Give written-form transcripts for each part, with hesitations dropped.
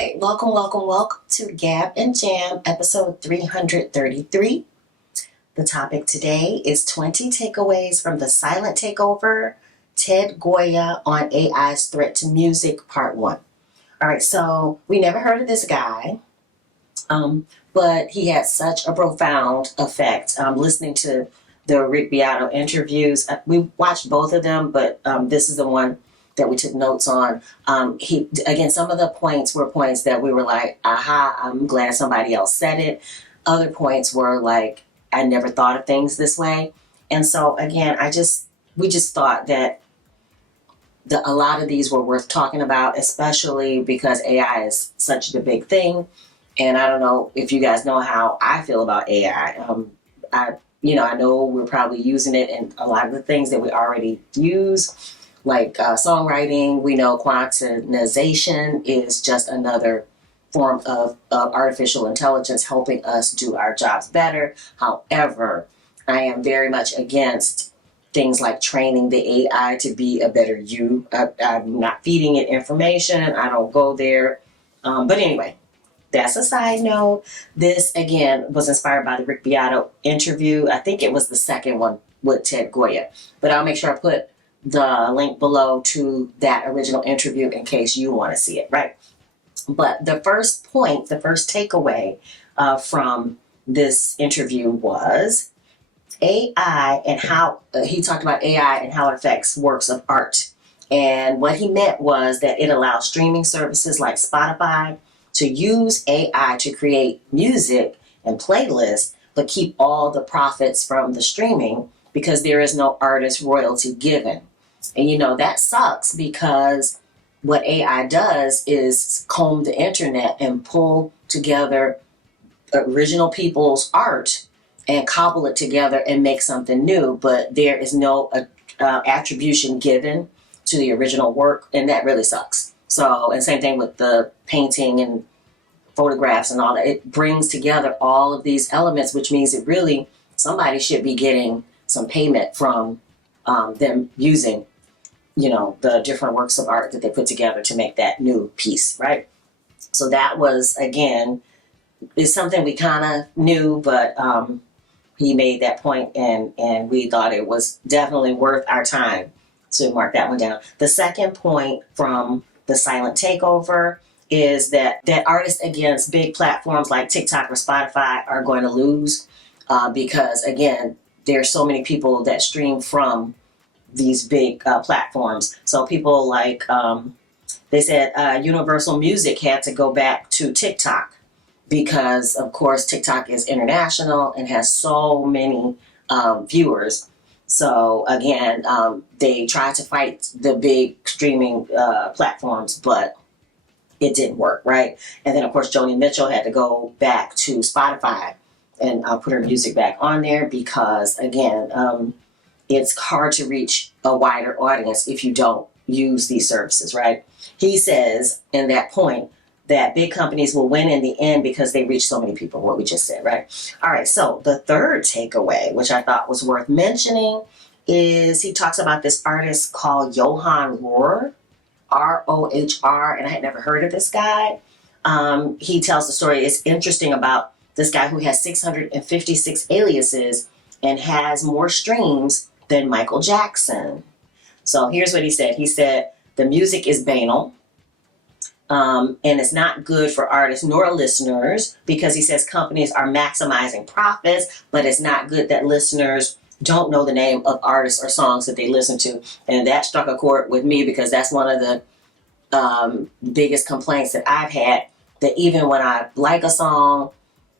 right, welcome to Gab and Jam, episode 333. The topic today is 20 takeaways from the silent takeover, Ted Gioia on AI's threat to music, part one. All right, so we never heard of this guy, but he had such a profound effect. Listening to the Rick Beato interviews, we watched both of them, but this is the one that we took notes on. Some of the points were points that we were like, aha, I'm glad somebody else said it. Other points were like, I never thought of things this way. And so again, we just thought that a lot of these were worth talking about, especially because AI is such a big thing. And I don't know if you guys know how I feel about AI. I know we're probably using it in a lot of the things that we already use, like songwriting. We know quantization is just another form of artificial intelligence helping us do our jobs better. However, I am very much against things like training the AI to be a better you. I'm not feeding it information. I don't go there. But anyway, that's a side note. This, again, was inspired by the Rick Beato interview. I think it was the second one with Ted Gioia. But I'll make sure I put the link below to that original interview in case you want to see it, right? But the first takeaway from this interview was AI and how he talked about AI and how it affects works of art. And what he meant was that it allows streaming services like Spotify to use AI to create music and playlists, but keep all the profits from the streaming because there is no artist royalty given. And that sucks because what AI does is comb the internet and pull together original people's art and cobble it together and make something new, but there is no attribution given to the original work, and that really sucks. So, and same thing with the painting and photographs and all that. It brings together all of these elements, which means it really, somebody should be getting some payment from them using, the different works of art that they put together to make that new piece, right? So that was, again, is something we kind of knew, but he made that point, and we thought it was definitely worth our time to mark that one down. The second point from the silent takeover is that artists against big platforms like TikTok or Spotify are going to lose because, again, there's so many people that stream from these big platforms. So people like, they said Universal Music had to go back to TikTok because, of course, TikTok is international and has so many viewers. So, again, they tried to fight the big streaming platforms, but it didn't work, right? And then, of course, Joni Mitchell had to go back to Spotify and put her music back on there because, again, it's hard to reach a wider audience if you don't use these services, right? He says in that point that big companies will win in the end because they reach so many people, what we just said, right? All right, so the third takeaway, which I thought was worth mentioning, is he talks about this artist called Johan Roar, R-O-H-R, and I had never heard of this guy. He tells the story. It's interesting about this guy who has 656 aliases and has more streams than Michael Jackson. So here's what he said. He said, the music is banal, and it's not good for artists nor listeners because he says companies are maximizing profits, but it's not good that listeners don't know the name of artists or songs that they listen to. And that struck a chord with me because that's one of the biggest complaints that I've had, that even when I like a song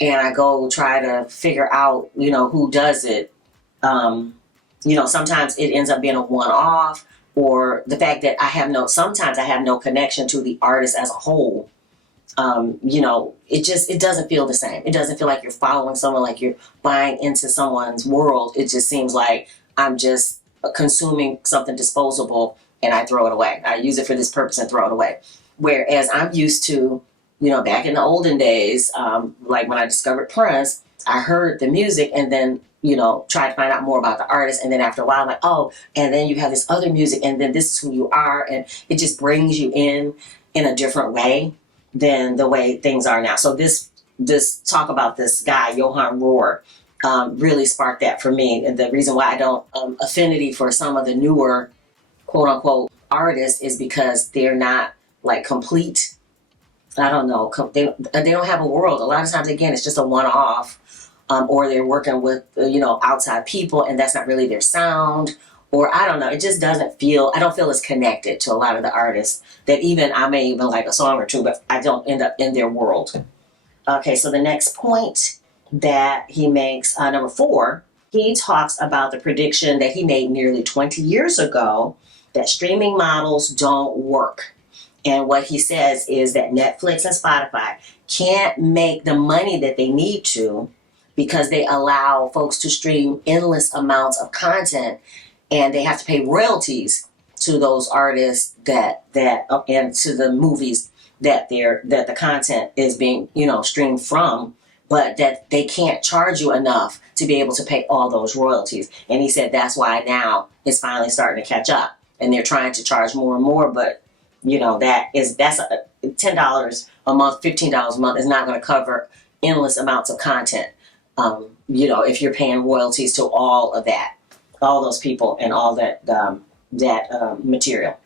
and I go try to figure out, who does it, sometimes it ends up being a one-off, or the fact that sometimes I have no connection to the artist as a whole. It doesn't feel the same. It doesn't feel like you're following someone, like you're buying into someone's world. It just seems like I'm just consuming something disposable and I throw it away. I use it for this purpose and throw it away. Whereas I'm used to, back in the olden days, like when I discovered Prince, I heard the music and then, try to find out more about the artist. And then after a while, I'm like, oh, and then you have this other music and then this is who you are. And it just brings you in a different way than the way things are now. So this talk about this guy, Johan Roar, really sparked that for me. And the reason why I don't affinity for some of the newer quote unquote artists is because they're not like complete. I don't know. They don't have a world. A lot of times, again, it's just a one-off, or they're working with outside people, and that's not really their sound. Or I don't know. It just doesn't feel. I don't feel as connected to a lot of the artists that even I may even like a song or two, but I don't end up in their world. Okay, so the next point that he makes, number 4, he talks about the prediction that he made nearly 20 years ago that streaming models don't work. And what he says is that Netflix and Spotify can't make the money that they need to because they allow folks to stream endless amounts of content, and they have to pay royalties to those artists that and to the movies that the content is being streamed from, but that they can't charge you enough to be able to pay all those royalties. And he said that's why now it's finally starting to catch up, and they're trying to charge more and more, but that's $10 a month, $15 a month is not going to cover endless amounts of content. If you're paying royalties to all of that, all those people and all that material.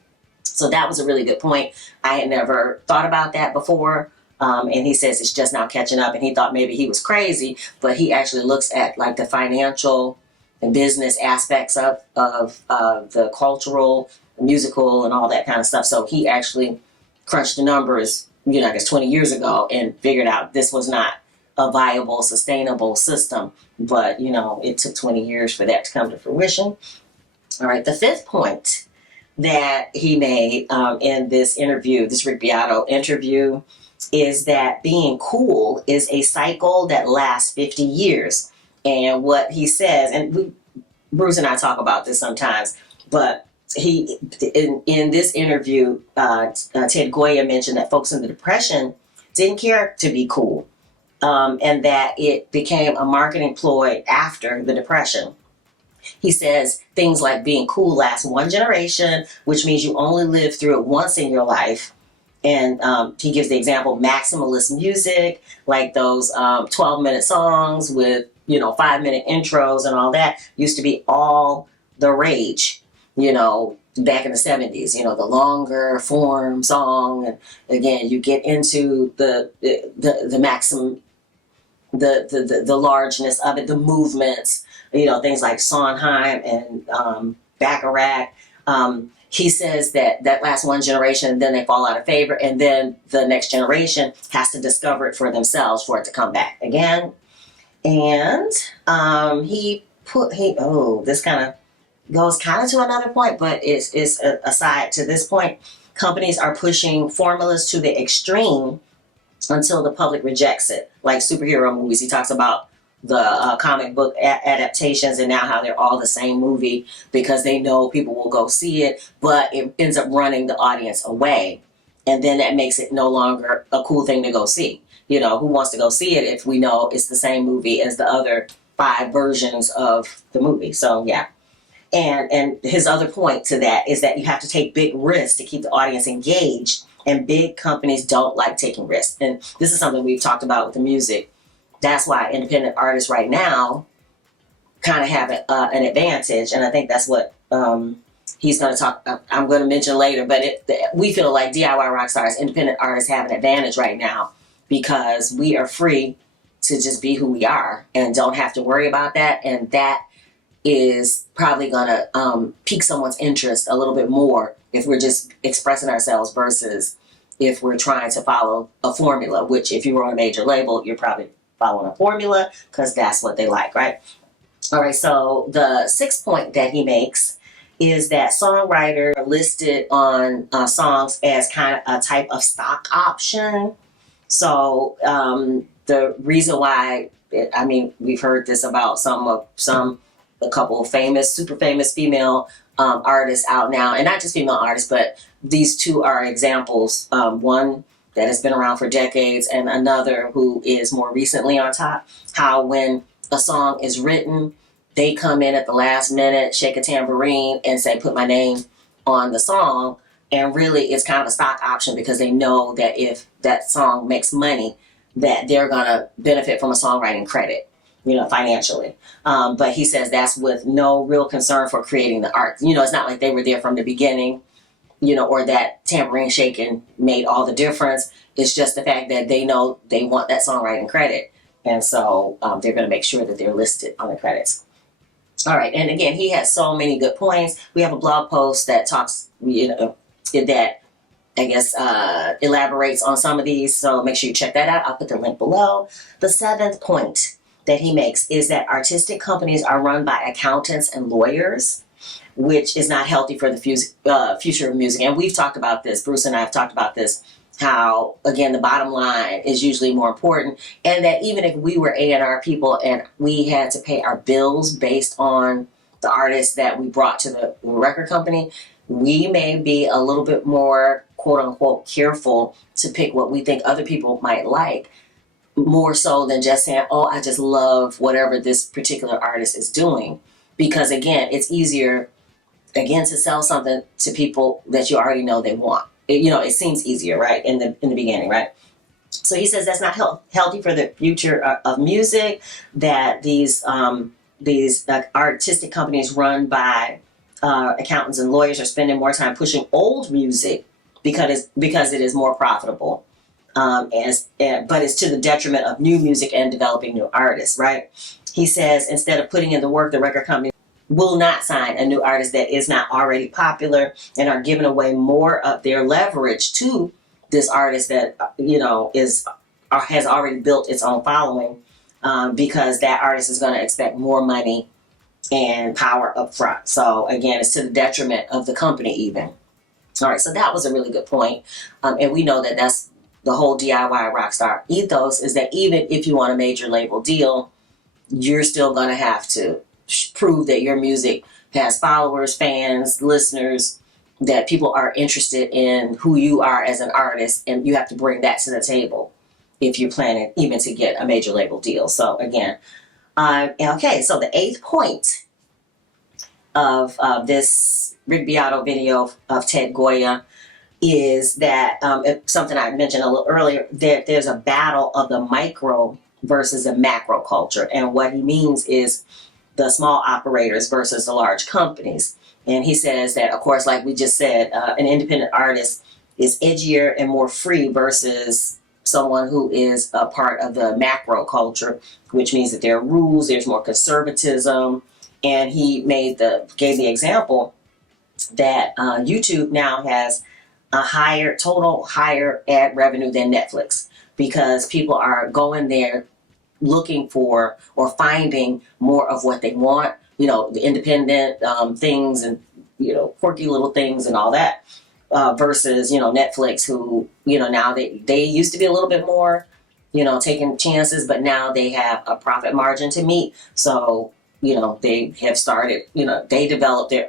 So that was a really good point. I had never thought about that before. And he says it's just now catching up, and he thought maybe he was crazy, but he actually looks at like the financial and business aspects of the cultural, musical, and all that kind of stuff. So he actually crunched the numbers, I guess 20 years ago, and figured out this was not a viable, sustainable system. But, it took 20 years for that to come to fruition. All right, the 5th point that he made in this interview, this Rick Beato interview, is that being cool is a cycle that lasts 50 years. And what he says, and Bruce and I talk about this sometimes, but he in this interview, Ted Gioia mentioned that folks in the Depression didn't care to be cool, and that it became a marketing ploy after the Depression. He says things like being cool lasts one generation, which means you only live through it once in your life. And he gives the example maximalist music, like those 12-minute songs with 5-minute intros and all that used to be all the rage, back in the 70s, the longer form song. And again, you get into the maximum, the largeness of it, the movements, things like Sondheim and Bacharach. He says that lasts one generation, and then they fall out of favor, and then the next generation has to discover it for themselves for it to come back again. And this kind of goes kind of to another point, but it's aside to this point. Companies are pushing formulas to the extreme until the public rejects it, like superhero movies. He talks about the comic book adaptations and now how they're all the same movie because they know people will go see it, but it ends up running the audience away. And then that makes it no longer a cool thing to go see. Who wants to go see it if we know it's the same movie as the other 5 versions of the movie? So, yeah. And his other point to that is that you have to take big risks to keep the audience engaged, and big companies don't like taking risks. And this is something we've talked about with the music. That's why independent artists right now kind of have an advantage, and I think that's what he's going to talk. I'm going to mention later, but we feel like DIY rock stars, independent artists, have an advantage right now because we are free to just be who we are and don't have to worry about that, and that is probably going to pique someone's interest a little bit more if we're just expressing ourselves versus if we're trying to follow a formula. Which, if you were on a major label, you're probably following a formula because that's what they like, right? All right, so the 6th point that he makes is that songwriters are listed on songs as kind of a type of stock option. So the reason why, we've heard this about a couple of super famous female artists out now, and not just female artists, but these 2 are examples. One that has been around for decades, and another who is more recently on top. How when a song is written, they come in at the last minute, shake a tambourine, and say, "Put my name on the song," And really, it's kind of a stock option because they know that if that song makes money, that they're going to benefit from a songwriting credit, financially. But he says that's with no real concern for creating the art. It's not like they were there from the beginning, or that tambourine shaking made all the difference. It's just the fact that they know they want that songwriting credit. And so they're going to make sure that they're listed on the credits. All right. And again, he has so many good points. We have a blog post that talks, that I guess elaborates on some of these. So make sure you check that out. I'll put the link below. The 7th point that he makes is that artistic companies are run by accountants and lawyers, which is not healthy for the future of music. And we've talked about this. Bruce and I have talked about this, how, again, the bottom line is usually more important. And that even if we were A&R people and we had to pay our bills based on the artists that we brought to the record company, we may be a little bit more, quote unquote, careful to pick what we think other people might like, more so than just saying, oh, I just love whatever this particular artist is doing. Because again, it's easier, again, to sell something to people that you already know they want. It seems easier, right, in the beginning, right? So he says that's not healthy for the future of music, that these artistic companies run by accountants and lawyers are spending more time pushing old music because it is more profitable, but it's to the detriment of new music and developing new artists, right? He says instead of putting in the work, the record company will not sign a new artist that is not already popular and are giving away more of their leverage to this artist that has already built its own following, because that artist is going to expect more money and power up front. So again, it's to the detriment of the company even. All right, so that was a really good point. And we know that that's the whole DIY rockstar ethos, is that even if you want a major label deal, you're still going to have to prove that your music has followers, fans, listeners, that people are interested in who you are as an artist, and you have to bring that to the table if you're planning even to get a major label deal. So again, okay, so the 8th point of this Rick Beato video of Ted Gioia is that something I mentioned a little earlier, that there's a battle of the micro versus the macro culture. And what he means is the small operators versus the large companies. And he says that, of course, like we just said, an independent artist is edgier and more free versus someone who is a part of the macro culture, which means that there are rules, there's more conservatism. And he gave the example that YouTube now has a higher ad revenue than Netflix, because people are going there looking for or finding more of what they want, the independent things and, quirky little things and all that, versus, Netflix, who, now they used to be a little bit more, taking chances, but now they have a profit margin to meet. So, they have started, they developed their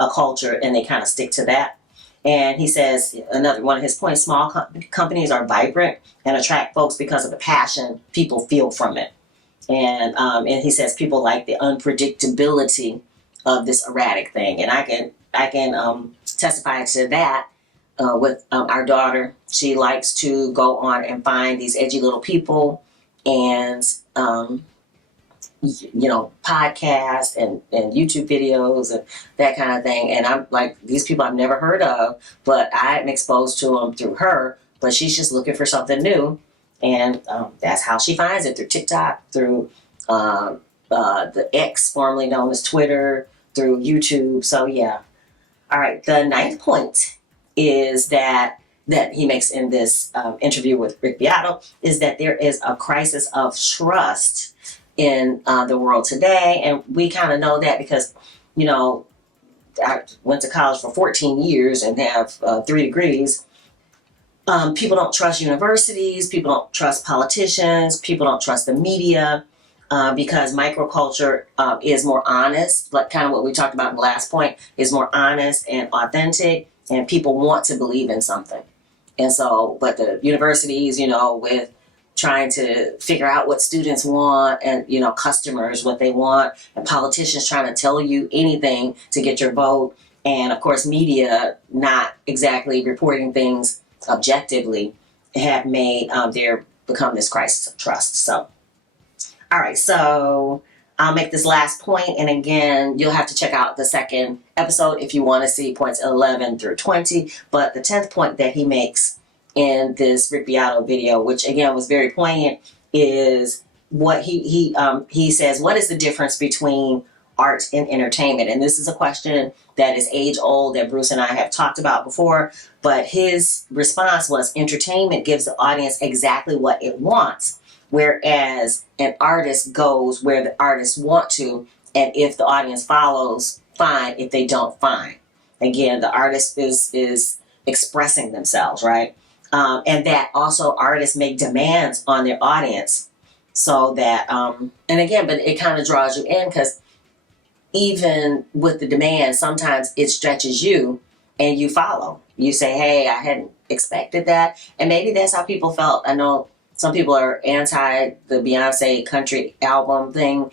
a culture and they kind of stick to that. And he says, another one of his points, small companies are vibrant and attract folks because of the passion people feel from it. And he says people like the unpredictability of this erratic thing. And I can testify to that with our daughter. She likes to go on and find these edgy little people and podcasts and YouTube videos and that kind of thing. And I'm like, these people I've never heard of, but I'm exposed to them through her. But she's just looking for something new. And that's how she finds it, through TikTok, through the X, formerly known as Twitter, through YouTube. So yeah. All right. The 9th point is that he makes in this interview with Rick Beato is that there is a crisis of trust in the world today. And we kind of know that because, I went to college for 14 years and have 3 degrees. People don't trust universities. People don't trust politicians. People don't trust the media because microculture is more honest, like kind of what we talked about in the last point, is more honest and authentic, and people want to believe in something. And so, but the universities, with trying to figure out what students want and, customers, what they want, and politicians trying to tell you anything to get your vote. and of course media not exactly reporting things objectively have made there become this crisis of trust. So, all right, so I'll make this last point, and again, you'll have to check out the second episode if you want to see points 11 through 20. But the 10th point that he makes in this Rick Beato video, which again was very poignant, is what he says, what is the difference between art and entertainment? And this is a question that is age old that Bruce and I have talked about before, but his response was entertainment gives the audience exactly what it wants, whereas an artist goes where the artists want to, and if the audience follows, fine. If they don't, fine. Again, the artist is expressing themselves, right? And that also artists make demands on their audience, so that and again, but it kind of draws you in, because even with the demand, sometimes it stretches you and you follow. You say, hey, I hadn't expected that. And maybe that's how people felt. I know some people are anti the Beyonce country album thing,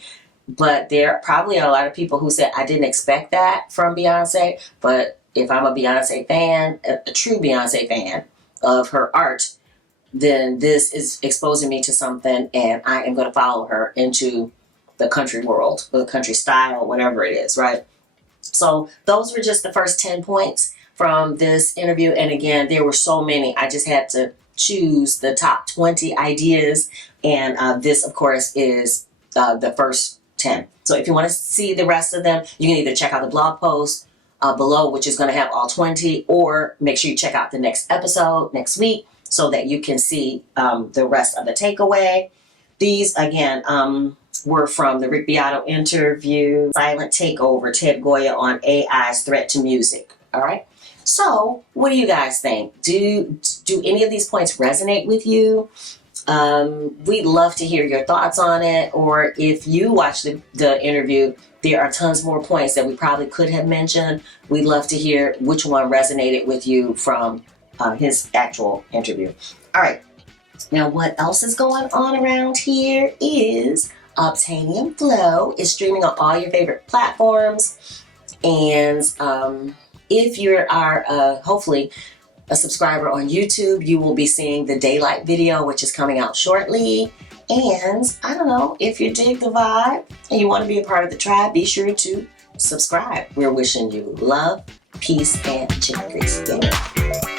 but there probably are a lot of people who said, I didn't expect that from Beyonce. But if I'm a Beyonce fan, a true Beyonce fan of her art, then this is exposing me to something, and I am going to follow her into the country world, the country style, whatever it is, right? So those were just the first 10 points from this interview. And again, there were so many. I just had to choose the top 20 ideas. And this, of course, is the first 10. So if you want to see the rest of them, you can either check out the blog post below, which is going to have all 20, or make sure you check out the next episode next week so that you can see the rest of the takeaway. These, again, were from the Rick Beato interview, Silent Takeover, Ted Gioia on AI's threat to music. All right. So what do you guys think? Do any of these points resonate with you? We'd love to hear your thoughts on it. Or if you watched the interview, there are tons more points that we probably could have mentioned. We'd love to hear which one resonated with you from his actual interview. All right. Now, what else is going on around here is Obtanium Flow is streaming on all your favorite platforms. And if you are hopefully a subscriber on YouTube, you will be seeing the daylight video, which is coming out shortly. And I don't know, if you dig the vibe and you want to be a part of the tribe, be sure to subscribe. We're wishing you love, peace, and chicken grease. Yeah.